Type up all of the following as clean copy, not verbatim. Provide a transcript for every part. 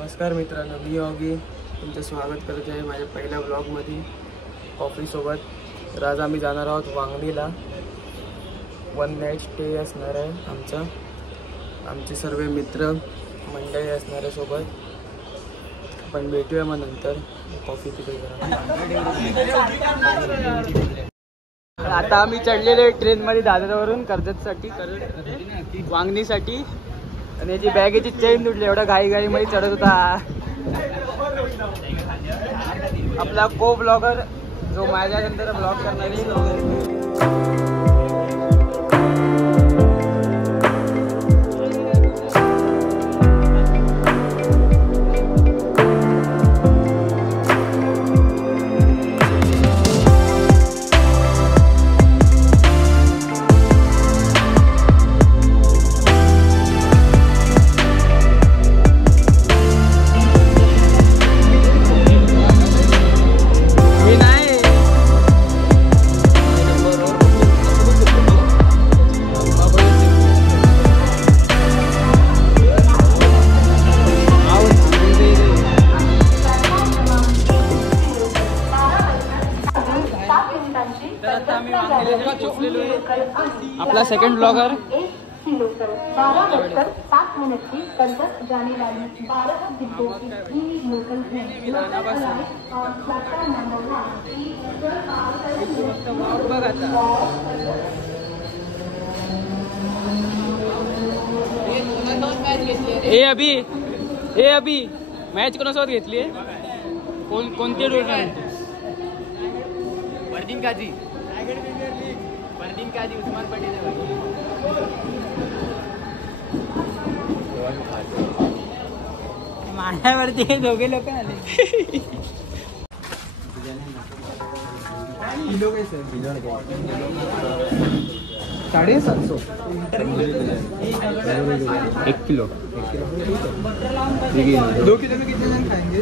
नमस्कार मित्रांनो, मी योगी तुमचं स्वागत करत आहे माझ्या पहिल्या ब्लॉगमध्ये कॉफीसोबत. तर आज आम्ही जाणार आहोत वांगणीला. 1 नाईट स्टे असणार आहे आमचे सर्व मित्र मंडळी असणार आहे सोबत. पण भेटूया मग नंतर कॉफी पितो. आता आम्ही चढलेलो आहे ट्रेनमध्ये दादरवरून कर्जतसाठी वांगणीसाठी. आणि याची बॅगेची चेन तुटली, एवढा घाईमध्ये चढत होता आपला को ब्लॉगर जो माझ्यानंतर ब्लॉग करणार आहे. आपला सेकंड ब्लॉगर अभी मॅच कोणासोबत घेतली आहे? कोणती टुर्नामेंट? परदीन काजी उस्मान पटेल माण्यावरती हे दोघे लोक आले. किलो कैसे? 750 1 किलो. 2 किलो में कितने जन खाएंगे?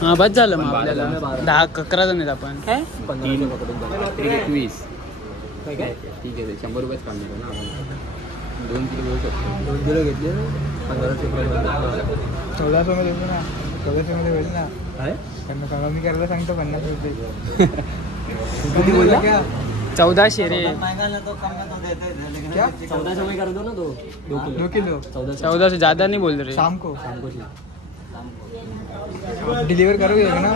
हाँ बस झालं मग आपल्याला 10-11 जण आहेत आपण. काय 21 ठीक आहे. 100 रुपयेच काम नाही ना. 2 किलो घेऊ शकतो. 2 किलो घेतले 1500 रुपये. 1400 मध्ये देऊ ना. 1400 मध्ये होईल ना. काय त्यांना कमी करायला सांगतो 50 रुपये. किती बोलला? 1400 रे. 1400 में कर दो ना. 2 किलो 1400 ज़्यादा नहीं बोल रहे. शाम को डिलीवर करोगे ना.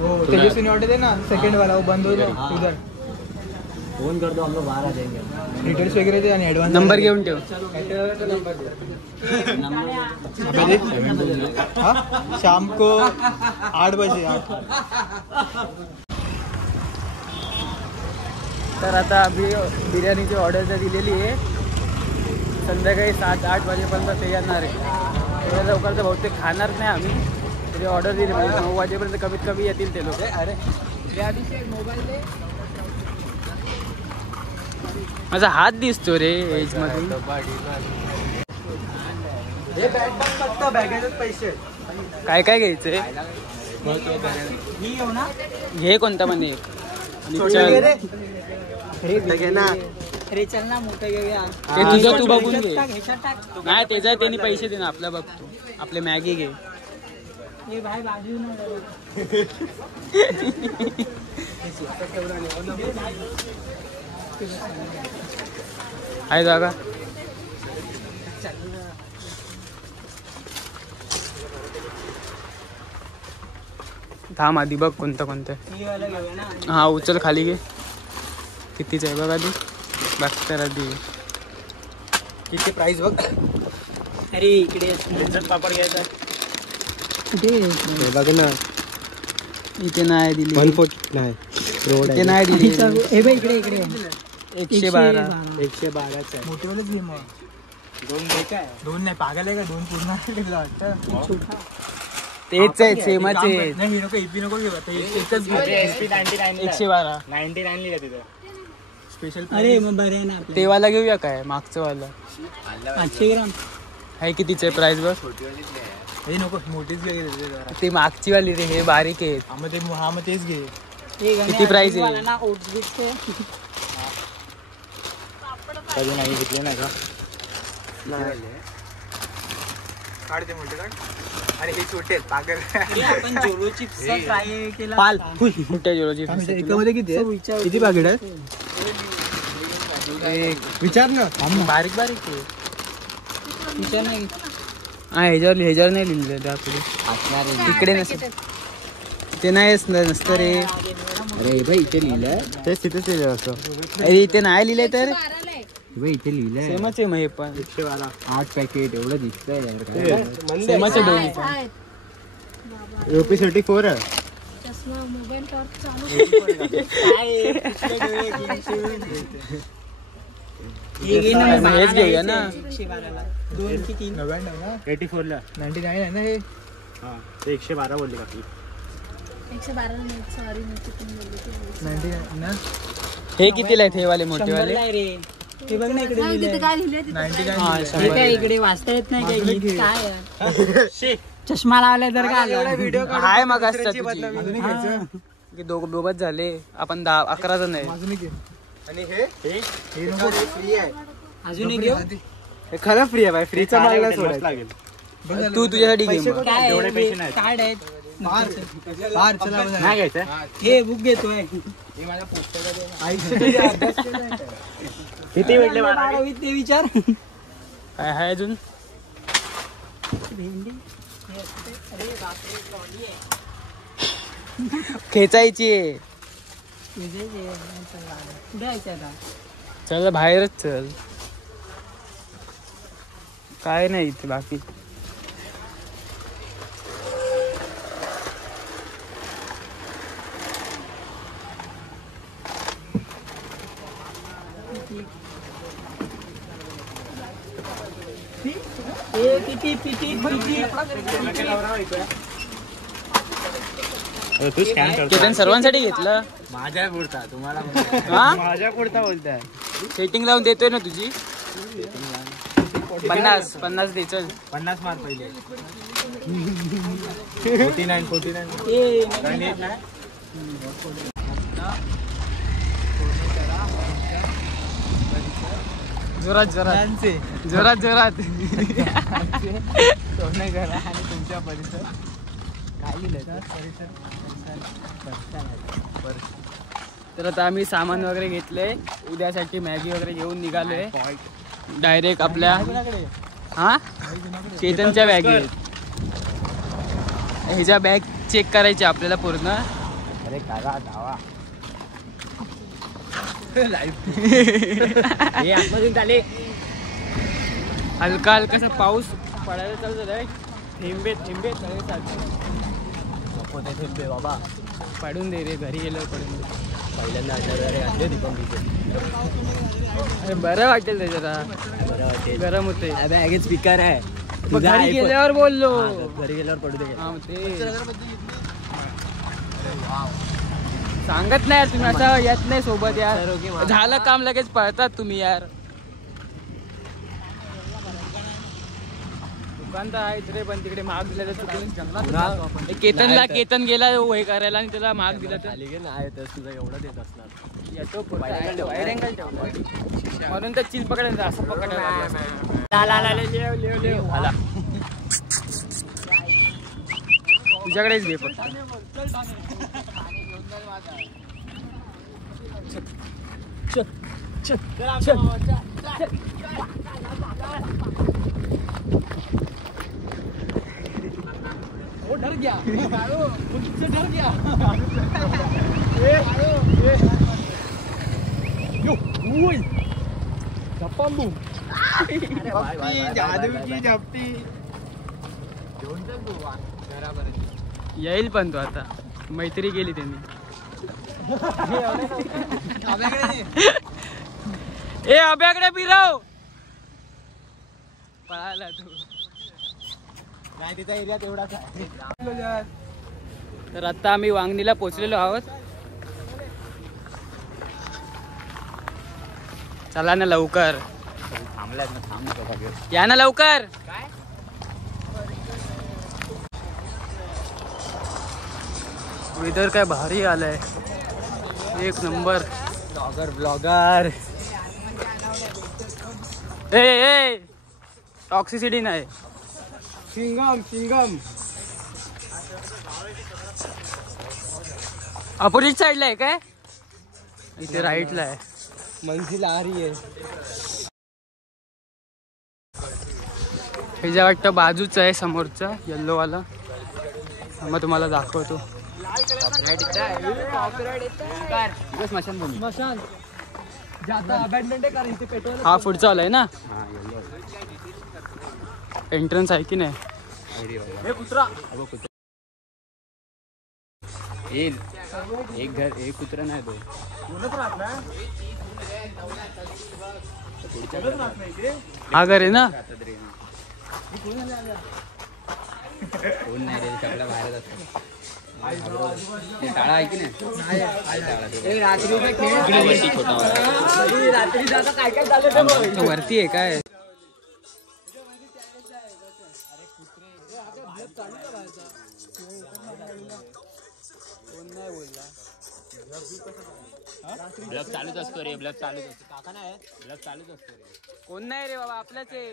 वो तेजस्वी ऑर्डर देना सेकंड वाला, वो बंद हो जाए उधर. फोन कर दो, हम लोग बाहर आ जाएंगे. डिटेल्स वगैरह दे आणि ॲडव्हान्स नंबर घेऊन ठेव. हाँ शाम को 8 बजे. तर आता बिर्याणीची ऑर्डर तर दिलेली आहे. संध्याकाळी 7-8 वाजेपर्यंत ते येणार आहे. एवढ्या लवकर तर बहुतेक खाणार नाही आम्ही. तरी ऑर्डर दिली म्हणजे 9 वाजेपर्यंत कमीत कमी येतील ते लोक. अरे मोबाईल माझा हात दिसतो रे एज मध्ये. पैसे काय घ्यायचंय? घे कोणता पण एक. अरे चल ना मोठं घेऊया. ते तुझं तू बघून घे. नाही त्याचा त्यांनी पैसे दे ना, आपला बघतो. आपले मॅगी घे. ये भाई बाजू ना आहे जागा. थांब आधी बघ कोणतं. हा उचल खाली घे. कितीच आहे बघ आधी. बघ तर आधी किती प्राइस बघ. अरे इकडे पापड घ्यायचा कुठे बघ ना. इथे नाही दिली. 140 नाही रोड आहे. नाही दिली. हे बघ इकडे 112 मोठेवालेच घे मग. 2 घे. काय 2 नाही पागल आहे का? 2 पूर्ण वाटतं. तेच आहे सेमच आहे. नाही नको एपी नको घेऊ. एकच 112 99 लिहा तिथं स्पेशल. अरे मग बरे ना ते वाला घेऊया काय? मागचं वाला 500 ग्राम आहे. कितीच आहे प्राइस बघ. हे नको मोठीच घे. ती मागची वाली रे. हे बारीक आहे. मग तेच घे. किती प्राइस आहे? कधी नाही घेतले ना का? काढते मोठे काढ. अरे हे छोटे आहेत पागल. आपण जोलो चिप्स ट्राय केला. पाल मोठ्या जोलो चिप्स एकामध्ये किती आहे? किती पाकिट आहेत? विचार ना. बारीक बारीक विचार नाही. हा ह्याच्यावर नाही लिहिलं त्यापुढे. इकडे नसतं ते नाहीच नसतं रे. अरे भाई इथे लिहिलंय. तेच तिथेच लिहिलं असं. अरे इथे नाही लिहिलंय तर इथे लिहिलंय. सेमच आहे मग हे पण. 8 पॅकेट एवढं दिसतंय. सेमच आहे दोन्ही पण. OP34 आहे. मोबाईल टॉर्च चालू. हेच घेऊया ना. 2 की 3 84 ला 99 आहे ना हे. हा 112 बोलले का? 112 नाही सॉरी मी चुकून बोलले. 99 ना. हे कितीला आहेत हे वाले मोठे वाले? हे बघ ना इकडे लिहिलंय. काय लिहिलंय? 99. काय इकडे वाचता येत नाही काय काय चष्मा लावलाय तर काय हाय मग असतात दोघच झाले. आपण 11 जण आहे. आणि हे फ्री आहे. अजून एक घेऊ. हे खरं फ्री आहे भाई. फ्रीचा मागला सोडायला लागेल. तू तुझ्यासाठी घे. एवढे पैसे नाही. कार्ड आहेत. बाहेर चला नाही घ्यायचं. हे बुक घेतोय. हे माझ्या पुस्तकात किती भेटले मला ते विचार. काय आहे अजून? खेचायची आहे. चल बाहेरच चल. काय नाही इथे बाकी. केतन सर्वांसाठी घेतलं. माझ्या पुरता तुम्हाला. माझ्या पुरता बोलताय. सेटिंग लावून देतोय ना तुझी. 50 दे चल. 50 मार पहिले. 49 जोरात सोने करा आणि तुमच्या परिसर काय लिहिलंय तर आता आम्ही सामान वगैरे घेतलंय. उद्यासाठी मॅगी वगैरे घेऊन निघालोय डायरेक्ट आपल्या. हा चेतनच्या बॅग आहेत. ह्याच्या बॅग चेक करायची आपल्याला पूर्ण. अरे करा धावा. हलका हलकासा पाऊस पडायला चालू झालाय. थेंबे थेंबे थेंबे बाबा पडून दे रे. घरी गेल्यावर पडून दे. पहिल्यांदा आणले दीपम. अरे बरं वाटेल ते जरा. गरम होते. बॅगेत स्पीकर आहे. घरी गेल्यावर बोललो. घरी गेल्यावर पडू दे. सांगत नाही तुम्ही असं येत नाही सोबत यार. झालं काम लगेच पळतात तुम्ही यार. दुकान तर आहेच रे पण तिकडे महाग दिला तर केतन गेला हे करायला आणि त्याला महाग दिला तर नाही तुझं एवढं देत असणार. येतो म्हणून तर चिल पकडायचं असं पकडायला. तुझ्याकडेच घे फक्त. डर गया डर गया. येईल पण तो आता. मैत्री केली त्यांनी. ए अभ्याकडे फिरव. पळाला तू. नाही तिचा एरिया तेवढाच आहे. तर आता आम्ही वांगणीला पोहोचलेलो आहोत. चला ना लवकर. या ना लवकर. वेदर काय भारी आलंय. एक नंबर. ब्लॉगर ए टॉक्सिसिटी नाही. सिंगम अपोजिट साईडला आहे काय? इथे राईटला आहे. मंजिल आ रही है. हे जे वाटतं बाजूच आहे समोरचा येल्लो वाला. मग तुम्हाला दाखवतो. हा पुढचा वाला आहे ना. एंट्रन्स आहे की नाही? एक घर एक कुत्रा नाही तो. हा घर आहे ना. कोण नाही रे, सगळं बाहेरच असतं. टाळा आहे की नाही? वरती आहे काय? ब्लब चालूच असतो रे. ब्लब चालूच असतो. काका नाही ब्लब चालूच असतो रे. कोण नाही रे बाबा, आपल्याच आहे.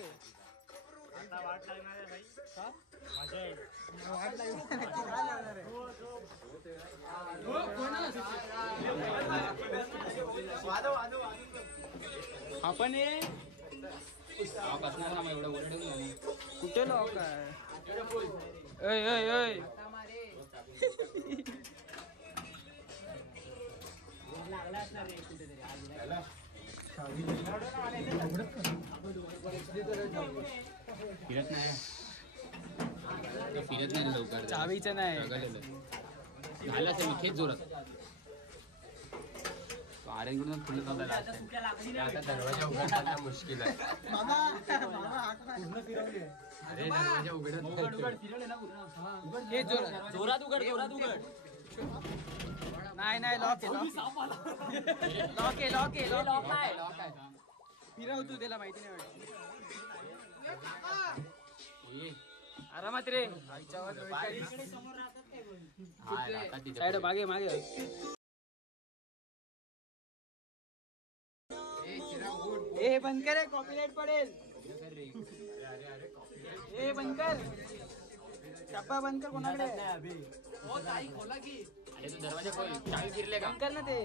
आपण कुठे लॉक आहे? फिरत नाही लवकर. चावीचं नाही. झालं असेल मी खेच जोरात. आर्यनकडून फुलं चालला. आता दरवाजा उघडताना मुश्किल आहे. अरे दरवाजा उघडत जोरात उघड. नाही लॉक आहे. फिरव तू, त्याला माहिती नाही वाटत. आरामात रे. साईड मागे ए बंद कर, कॉपीराइट पडेल. ए बंद कर, टप्पा बंद कर. कोणाकडे दरवाजा खोल. चावी फिरले का? बंद कर ना ते.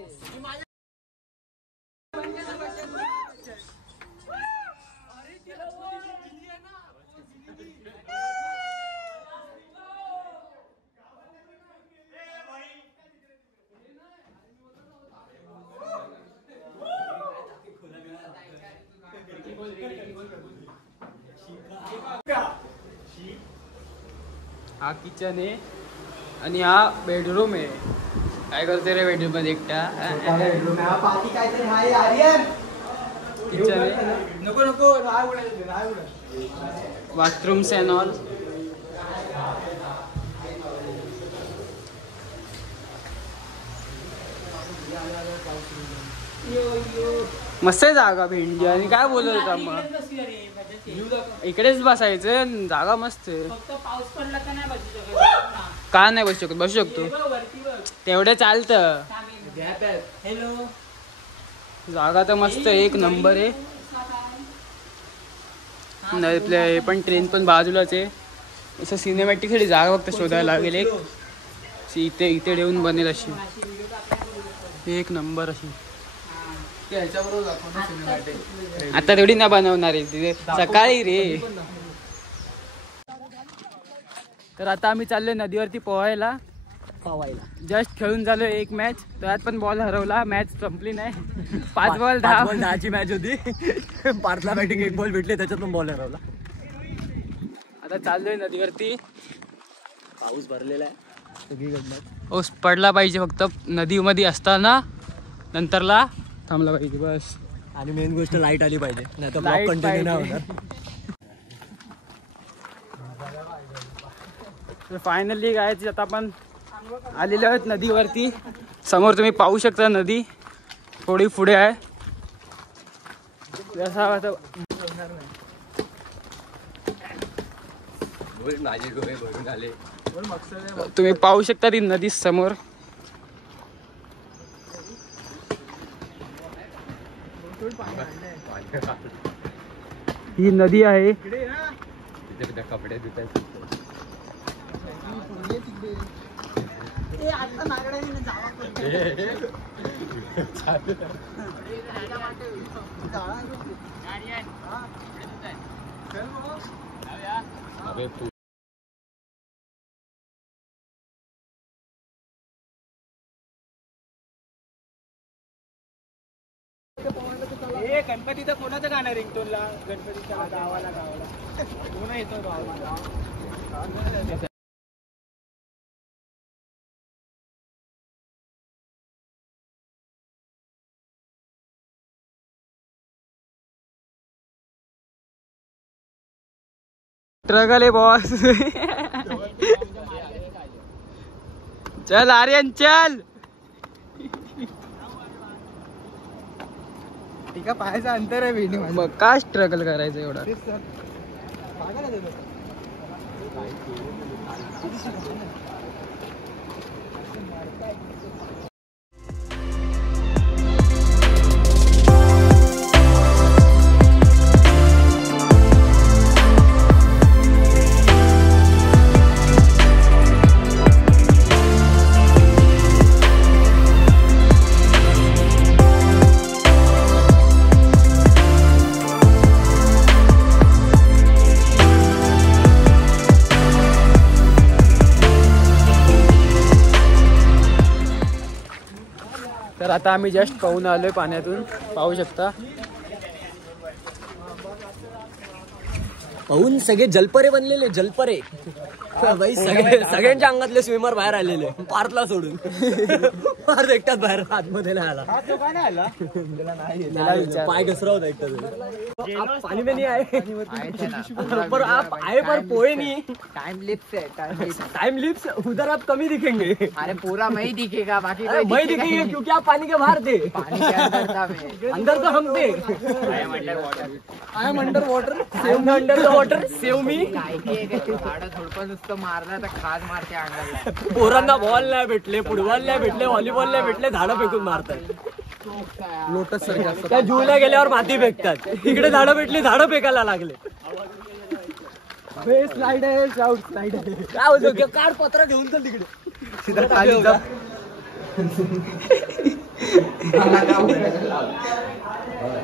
हा किचन आहे आणि हा बेडरूम आहे. काय करते रे बेडरूम मध्ये एकटा? किचन आहे. नको बाथरूम्स अँड ऑल. मस्त आहे जागा भेंडी. आणि काय बोलत होता मग? इकडेच बसायचं, जागा मस्त आहे. का नाही बसू शकत? बसू शकतो तेवढं चालतं. जागा तर मस्त एक नंबर आहे. आपल्या हे पण ट्रेन पण बाजूलाच आहे. असं सिनेमॅटिक साठी जागा फक्त शोधायला लागेल एक. इथे ठेवून बनेल अशी एक नंबर अशी. आता तेवढी नाही बनवणार आहे तिथे सकाळी रे. तर आता आम्ही चाललोय नदीवरती पोहायला. जस्ट खेळून झालो एक मॅच. त्यात पण बॉल हरवला. मॅच संपली नाही. 5 बॉल 10ची मॅच होती. पार्थला बॅटिंग 1 बॉल भेटले, त्याच्यात पण बॉल हरवला. आता चाललोय नदीवरती. पाऊस भरलेला आहे सगळीकडनं. पाऊस पडला पाहिजे, फक्त नदीमध्ये असताना नंतरला थांबला पाहिजे बस. आणि मेन गोष्ट लाईट आली पाहिजे, नाही तर लाईट कंटिन्यू नाही होणार. फायनली काय आता आपण आलेलो आहोत नदीवरती. समोर तुम्ही पाहू शकता नदी थोडी पुढे आहे. माझे डोळे भरून आले. तुम्ही पाहू शकता ती नदी समोर. ही नदी आहे. कपडे धुतात. गणपतीचं कोणाचं गाणं रिंगटोनला? गणपतीच्या गावाला कोण येतो गावाला? स्ट्रगल आहे बॉस. चल आर्यन चल. ठीक आहे, पाहायचं अंतर आहे वेणी. मग काय स्ट्रगल करायचं एवढा? तर आता आम्ही जस्ट पाहून आलोय पाण्यातून, पाहू शकता. पाहून सगळे जलपरे बनलेले, जलपरे. सगळ्यांच्या अंगातले स्विमर बाहेर आलेले, पार्थला सोडून. पार्थ एकटाच बाहेर आतमध्ये नाही आला. पाय घसरा होता एकटा. पाणी में नहीं आए पर आप आए पर पोए नहीं. टाइम लिप्स है, टाइम लिप्स उधर आप कमी दिखेंगे. अरे पूरा मैं ही दिखेगा, बाकी मैं दिखेंगे क्योंकि आप पानी के बाहर थे. पानी के अंदर था मैं. अंदर तो हम थे. I am under water. Save me under the water. Save me. झाडं थोडं नुसतं मारलं तर खाज मारते अंगाला. पोरांना बॉल नाही भेटले, फुटबॉल नाही भेटले, व्हॉलीबॉल नाही भेटले, झाडं फेकून मारतात. लोटस सारखे त्या जूला गेल्यावर माती फेकतात. इकडे झाडं भेटली, झाडं फेकायला लागले. स्लाइड आहे, शाउट स्लाइड आहे. काय होतं, कार पत्र घेऊन चल तिकडे.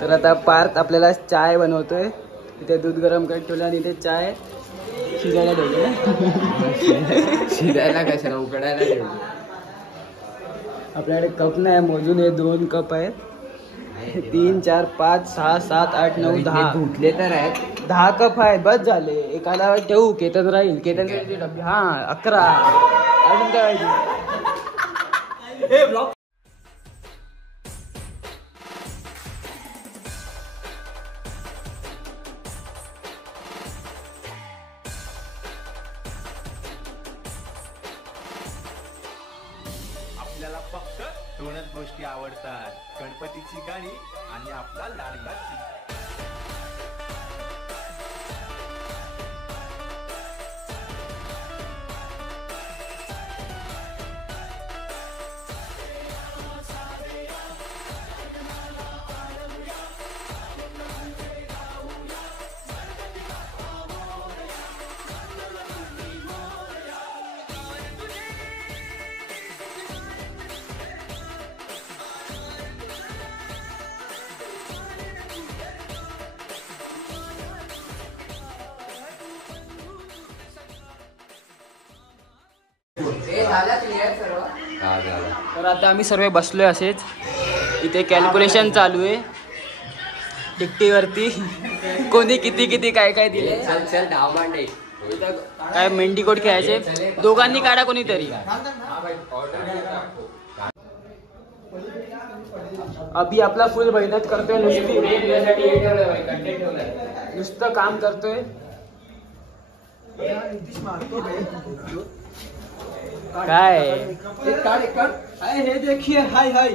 तर आता पार्थ आपल्याला चाय बनवतोय. इथे दूध गरम करत ठेवलं आणि इथे चाय शिजायला ठेवली. शिजायला कशाला, उकडायला ठेवलं. आपल्याकडे कप नाही मोजून, हे 2 कप आहेत. 3, 4, 5, 6, 7, 8, 9, 10 घुटले तर आहेत. 10 कप आहेत, बस झाले. एकाला ठेवू, केतन राहील. केतन डब्बी. हा 11. अजून काय पाहिजे? आपल्याला फक्त 2च गोष्टी आवडतात, गणपतीची गाणी आणि आपला लाडका. तर आता आम्ही सर्व बसलोय असेच. इथे कॅल्क्युलेशन चालू आहे टिकटीवरती. कोणी किती किती काय काय दिले. काय मेंढीकोट खेळायचे, दोघांनी काढा कोणीतरी. अभि आपला फुल मेहनत करतोय, नुसतं काम करतोय. काय हे देखिए, हाय हाय.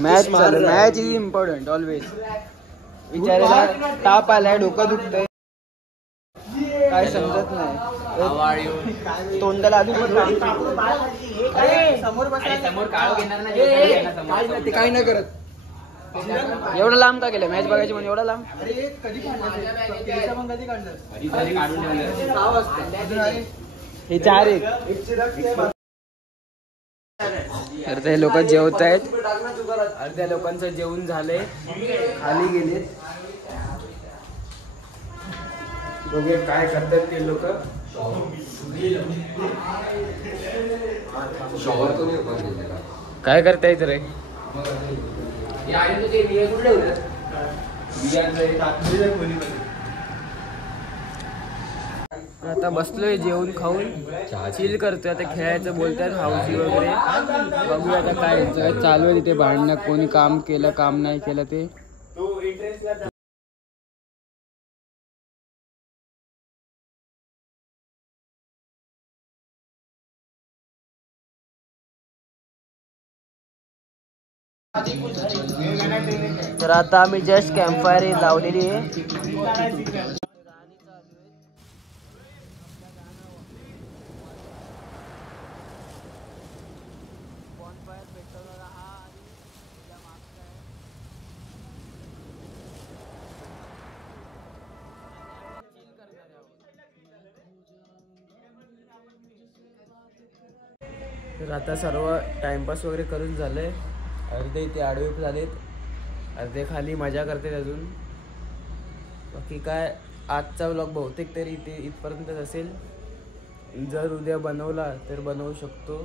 मॅच चालू. Match is important always. विचारायला ताप आलाय, डोकं दुखतंय, काय समजत नाही. तोंडाला अजून समोर काळो घेणार काही नाही करत. एवढं लांब का गेलं मॅच बघायची म्हणून एवढा लांब? हे 4 1. तर ते लोक जेवत आहेत. अर्ध्या लोकांचं जेवण झालंय, खाली गेलेत. बघूया काय करतात ते लोक. काय करतायत रे? आता बसलोय जेवण खाऊन, चिल करतोय. आता खेळायचं बोलतात हाऊसी वगैरे. बघूया आता काय चालू आहे तिथे भांडणं, कोणी काम केलं काम नाही केलं ते. तर आता आम्ही जस्ट कॅम्पफायर लावलेली आहे. तर आता सर्व टाइमपास वगैरे करून झालंय. अर्धे इथे आडवे झालेत, अर्धे खाली मजा करतात अजून. बाकी काय आजचा व्लॉग बहुतेक तरी इथे इथपर्यंतच असेल. जर उद्या बनवला तर बनवू शकतो.